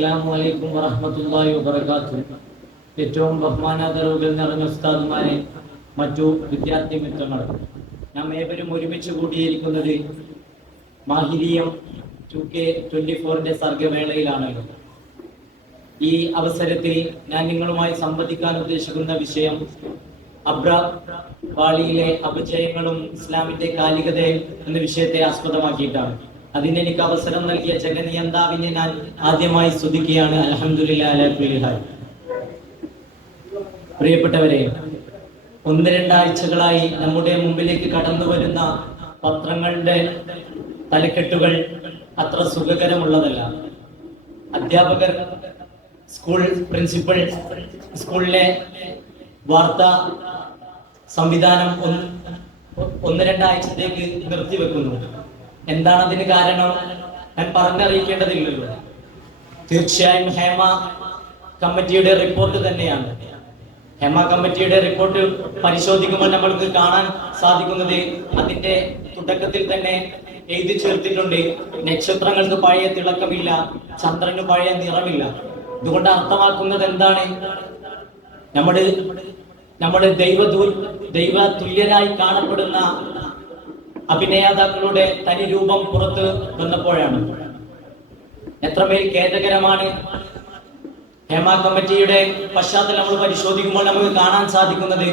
അസ്സലാമു അലൈക്കും വറഹ്മത്തുള്ളാഹി വബറകാതുഹു. ഏറ്റവും ബഹുമാനാദരവുകൾ നിറഞ്ഞ ഉസ്താദുമാരെ, മറ്റു വിദ്യാർത്ഥി മിത്രങ്ങൾ, നാം ഏവരും ഒരുമിച്ച് കൂടിയിരിക്കുന്നത് മാഹിരിയം 2K24 സർഗവേളയിലാണല്ലോ. ഈ അവസരത്തിൽ ഞാൻ നിങ്ങളുമായി സംവദിക്കാൻ ഉദ്ദേശിക്കുന്ന വിഷയം പാളിയിലെ അപജയങ്ങളും ഇസ്ലാമിന്റെ കാലികതയും എന്ന വിഷയത്തെ ആസ്പദമാക്കിയിട്ടാണ്. അതിന് എനിക്ക് അവസരം നൽകിയ ജഗനിയന്താവിനെ ഞാൻ ആദ്യമായി സ്തുതിക്കുകയാണ്. അൽഹംദുലില്ലാഹി അലാ കുല്ലി ഹാൽ. പ്രിയപ്പെട്ടവരെ, 1-2 ആഴ്ചകളായി നമ്മുടെ മുമ്പിലേക്ക് കടന്നു വരുന്ന പത്രങ്ങളുടെ തലക്കെട്ടുകൾ അത്ര സുഖകരമുള്ളതല്ല. അധ്യാപകർ, സ്കൂൾ പ്രിൻസിപ്പൽ, സ്കൂളിലെ വാർത്താ സംവിധാനം 1-2 ആഴ്ചത്തേക്ക് നിർത്തിവെക്കുന്നു. എന്താണ് അതിന് കാരണം? ഞാൻ പറഞ്ഞറിയിക്കേണ്ടതില്ലല്ലോ. തീർച്ചയായും ഹേമ കമ്മിറ്റിയുടെ റിപ്പോർട്ട് തന്നെയാണ്. ഹേമ കമ്മിറ്റിയുടെ റിപ്പോർട്ട് പരിശോധിക്കുമ്പോൾ നമ്മൾക്ക് കാണാൻ സാധിക്കുന്നത്, അതിന്റെ തുടക്കത്തിൽ തന്നെ എഴുതി ചേർത്തിട്ടുണ്ട്, നക്ഷത്രങ്ങൾക്ക് പഴയ തിളക്കമില്ല, ചന്ദ്രന് പഴയ നിറമില്ല. ഇതുകൊണ്ട് അർത്ഥമാക്കുന്നത് എന്താണ്? നമ്മുടെ ദൈവ തുല്യരായി കാണപ്പെടുന്ന അഭിനേതാക്കളുടെ തനി രൂപം പുറത്ത് വന്നപ്പോഴാണ്. എത്രമേൽ ഖേദകരമാണ്! ഹേമ കമ്മിറ്റിയുടെ പശ്ചാത്തലം നമ്മൾ പരിശോധിക്കുമ്പോൾ നമുക്ക് കാണാൻ സാധിക്കുന്നത്,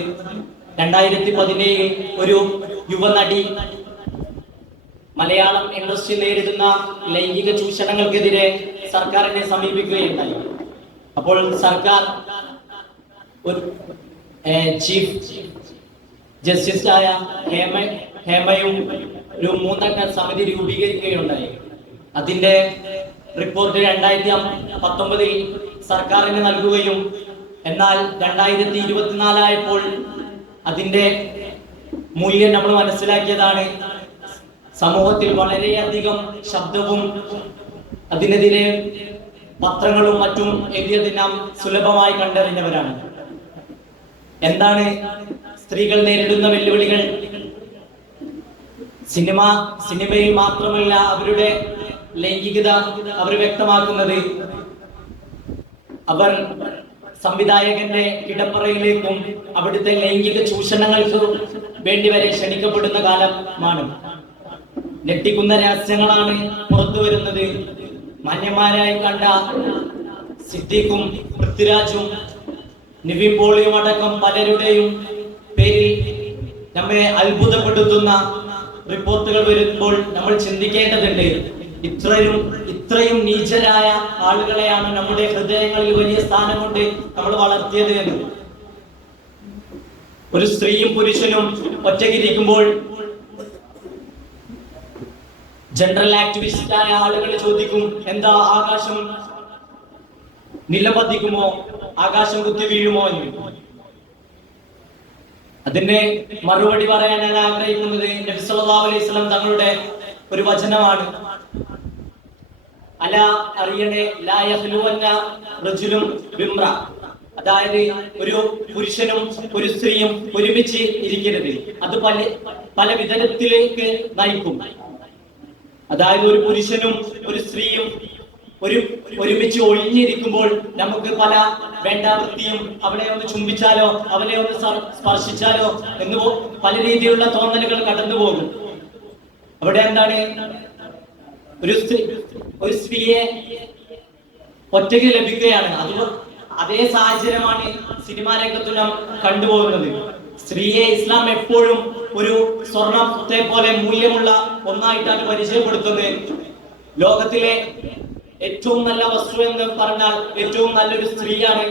2017 ഒരു യുവനടി മലയാളം ഇൻഡസ്ട്രി നേരിടുന്ന ലൈംഗിക ചൂഷണങ്ങൾക്കെതിരെ സർക്കാരിനെ സമീപിക്കുകയുണ്ടായി. അപ്പോൾ സർക്കാർ ചീഫ് ജസ്റ്റിസായ ഹേമയും ഒരു 3-അംഗ സമിതി രൂപീകരിക്കുകയുണ്ടായി. അതിന്റെ റിപ്പോർട്ട് 2019 സർക്കാരിന് നൽകുകയും, എന്നാൽ 2024 ആയപ്പോൾ അതിന്റെ മൂല്യം നമ്മൾ മനസ്സിലാക്കിയതാണ്. സമൂഹത്തിൽ വളരെയധികം ശബ്ദവും അതിനെതിരെ പത്രങ്ങളും മറ്റും എഴുതിയത് നാം സുലഭമായി കണ്ടറിഞ്ഞവരാണ്. എന്താണ് സ്ത്രീകൾ നേരിടുന്ന വെല്ലുവിളികൾ? സിനിമയിൽ മാത്രമല്ല അവരുടെ ലൈംഗികത അവർ വ്യക്തമാക്കുന്നത്. അവർ സംവിധായകന്റെ കിടപ്പറയിലേക്കും അവിടുത്തെ ലൈംഗിക ചൂഷണങ്ങൾക്ക് വേണ്ടി വരെ ക്ഷണിക്കപ്പെടുന്ന കാലമാണ്. ഞെട്ടിക്കുന്ന രഹസ്യങ്ങളാണ് പുറത്തു വരുന്നത്. മാന്യന്മാരായി കണ്ട സിദ്ദീഖും പൃഥ്വിരാജും നിവിൻ പോളിയും അടക്കം പലരുടെയും പേരിൽ നമ്മെ അത്ഭുതപ്പെടുത്തുന്ന റിപ്പോർട്ടുകൾ വരുമ്പോൾ നമ്മൾ ചിന്തിക്കേണ്ടതുണ്ട്, ഇത്രയും നീചരായ ആളുകളെയാണ് നമ്മുടെ ഹൃദയങ്ങളിൽ വലിയ സ്ഥാനം കൊണ്ട് നമ്മൾ വളർത്തിയത് എന്ന്. ഒരു സ്ത്രീയും പുരുഷനും ഒറ്റയ്ക്കിരിക്കുമ്പോൾ ജനറൽ ആക്ടിവിസ്റ്റായ ആളുകൾ ചോദിക്കും, എന്താ ആകാശം നിലംപതിക്കുമോ, ആകാശം കുത്തി വീഴുമോ എന്ന്. അതിന്റെ മറുപടി പറയാൻ ഞാൻ ആഗ്രഹിക്കുന്നത് നബി സല്ലല്ലാഹു അലൈഹി വസല്ലം തങ്ങളുടെ ഒരു വചനമാണ്. അല അറിയണേ ലാ യഖ്ലുവന്ന റജുലും ബിംറ. അതായത് ഒരു പുരുഷനും ഒരു സ്ത്രീയും ഒരുമിച്ച് ഇരിക്കരുത്. അത് പല വിധത്തിലേക്ക് നയിക്കും. അതായത് ഒരു പുരുഷനും ഒരു സ്ത്രീയും ഒരുമിച്ച് ഒഴിഞ്ഞിരിക്കുമ്പോൾ നമുക്ക് പല വേണ്ടാവൃത്തിയും, അവളെ ഒന്ന് ചുംബിച്ചാലോ അവളെ ഒന്ന് സ്പർശിച്ചാലോ എന്ന് പല രീതിയിലുള്ള തോന്നലുകൾ കടന്നു പോകും. അവിടെ എന്താണ്? ഒരു സ്ത്രീയെ ഒറ്റയ്ക്ക് ലഭിക്കുകയാണ്. അതേ സാഹചര്യമാണ് സിനിമാ രംഗത്ത് നാം കണ്ടുപോകുന്നത്. സ്ത്രീയെ ഇസ്ലാം എപ്പോഴും ഒരു സ്വർണത്തെ പോലെ മൂല്യമുള്ള ഒന്നായിട്ടാണ് പരിചയപ്പെടുത്തുന്നത്. ലോകത്തിലെ ഏറ്റവും നല്ല വസ്തു എന്ന് പറഞ്ഞാൽ ഏറ്റവും നല്ലൊരു സ്ത്രീയാണ്.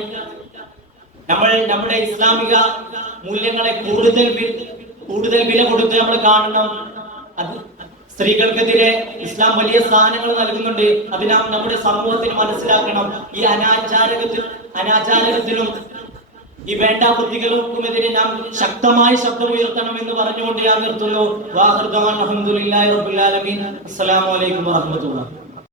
നമ്മൾ നമ്മുടെ ഇസ്ലാമിക മൂല്യങ്ങളെ കൂടുതൽ വില കൊടുത്ത് നമ്മൾ കാണണം. അത് സ്ത്രീകൾക്കെതിരെ ഇസ്ലാം വലിയ സ്ഥാനങ്ങൾ നൽകുന്നുണ്ട്. അതിനാ നമ്മുടെ സമൂഹത്തിന് മനസ്സിലാക്കണം. ഈ അനാചാരത്തിനും ഈ വേണ്ടാവൃത്തികൾക്കുമെതിരെ നാം ശക്തമായി ശബ്ദമുയർത്തണം എന്ന് പറഞ്ഞുകൊണ്ട് ഞാൻ നിർത്തുന്നു. വാഹിർ ദഅവാന അൽഹംദുലില്ലാഹി റബ്ബിൽ ആലമീൻ. അസ്സലാമു അലൈക്കും വറഹ്മത്തുള്ളാഹി.